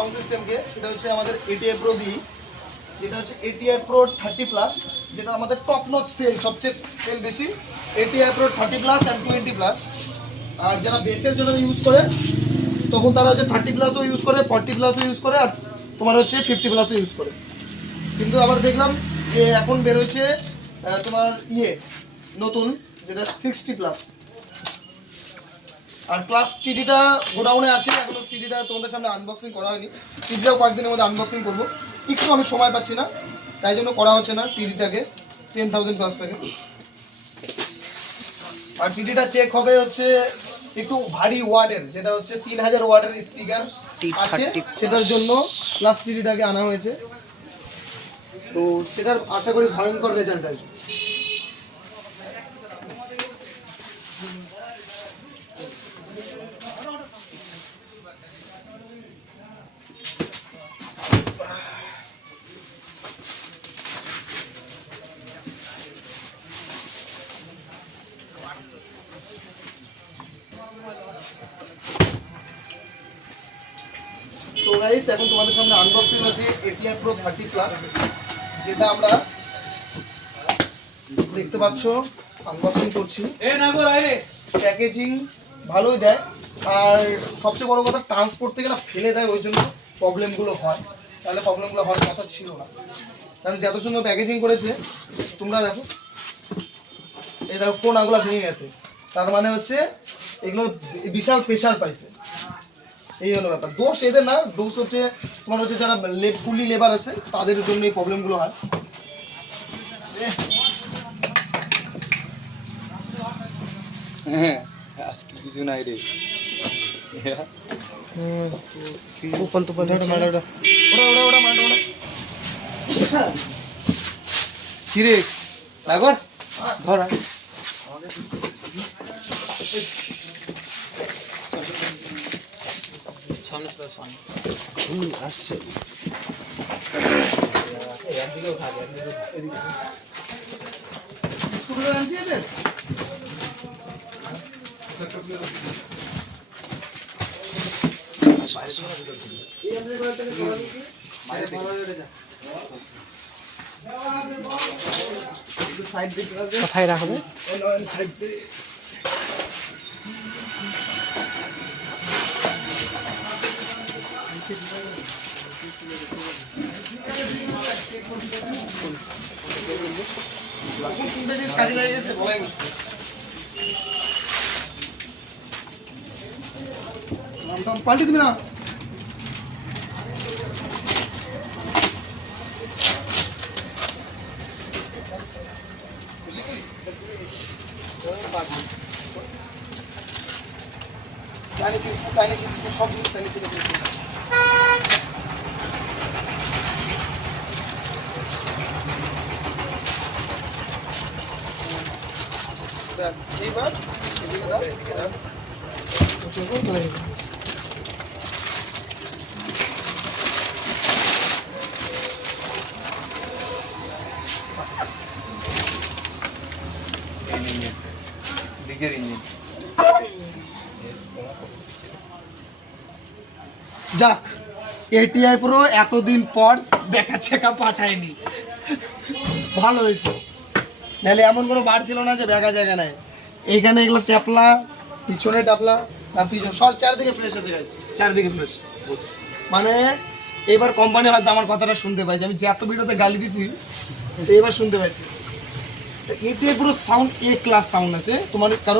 Sound সিস্টেমকে, সেটা হচ্ছে আমাদের ATI Pro দিই, যেটা হচ্ছে ATI Pro 30+, যেটা আমাদের টপ নচ সেল, সবচেয়ে সেল বেশি ATI Pro 30+ অ্যান্ড 20+। আর যারা বেসের জন্য ইউজ করে তখন তারা হচ্ছে 30+ও ইউজ করে, 40+ও ইউজ করে, আর তোমার হচ্ছে 50+ও ইউজ করে। কিন্তু আবার দেখলাম যে এখন বেরোচ্ছে তোমার নতুন, যেটা 60+। আর ক্লাস টিডিটা গোডাউনে আছে, এখনো টিডিটা তোমাদের সামনে আনবক্সিং করা হয়নি। টিডিটাও কয়েকদিনের মধ্যে আনবক্সিং করবো, একটু আমি সময় পাচ্ছি না, তাই জন্য করা হচ্ছে না টিডিটাকে 10,000+ টাকা। আর টিডিটা চেক হবে হচ্ছে একটু ভারী ওয়ার্ডের, যেটা হচ্ছে 3000 ওয়ার্ডের স্পিকার আছে, সেটার জন্য ক্লাস টিডিটাকে আনা হয়েছে। তো সেটার আশা করি ভয়ঙ্কর রেজাল্ট আসবে। তো গাইস, এখন তোমাদের সামনে আনবক্সিং হচ্ছে ATI Pro 30+, যেটা আমরা দেখতে পাচ্ছ আনবক্সিং করছি। প্যাকেজিং ভালোই দেয়, আর সবচেয়ে বড় কথা ট্রান্সপোর্ট থেকে না ফেলে দেয়, ওই জন্য প্রবলেমগুলো হয়, তাহলে প্রবলেমগুলো হওয়ার কথা ছিল না। কারণ যত সুন্দর প্যাকেজিং করেছে, তোমরা দেখো, এই দেখো কোনাগুলো ভেঙে গেছে, তার মানে হচ্ছে এগুলো বিশাল প্রেশার পাইছে, এই হলো ব্যাপার। দোষ এদের না, দোষ হচ্ছে তোমার হচ্ছে যারা কুলি লেবার আছে তাদের জন্য এই প্রবলেমগুলো হয়। হ্যাঁ, আজকে কিছু নাই রে। কি রে নাগর ধর আসছে। কোথায় রাখবে? কাজে লাগে গেছে, বলাই মুশকিল। পাল্টে দিবি না? সব এইবার এদিকে দাও, এদিকে দাও। ডিজের ইঞ্জিন। যাক, ATI Pro এতদিন পর বেকা চেকা পাঠায়নি, ভালো হয়েছে। নাহলে এমন কোনো বার ছিল না যে বেকা জায়গা নাই। এইখানে এগুলো ট্যাপলা, পিছনে ট্যাপলা, তার পিছনে সব চারদিকে ফ্রেশ আছে গাইস, চারদিকে ফ্রেশ। মানে এবার কোম্পানি হয়তো আমার কথাটা শুনতে পাইছে, আমি যে এত ভিডিওতে গালি দিছি এবার শুনতে পাচ্ছি। ATI Pro sound A class sound আছে তোমার, কারণ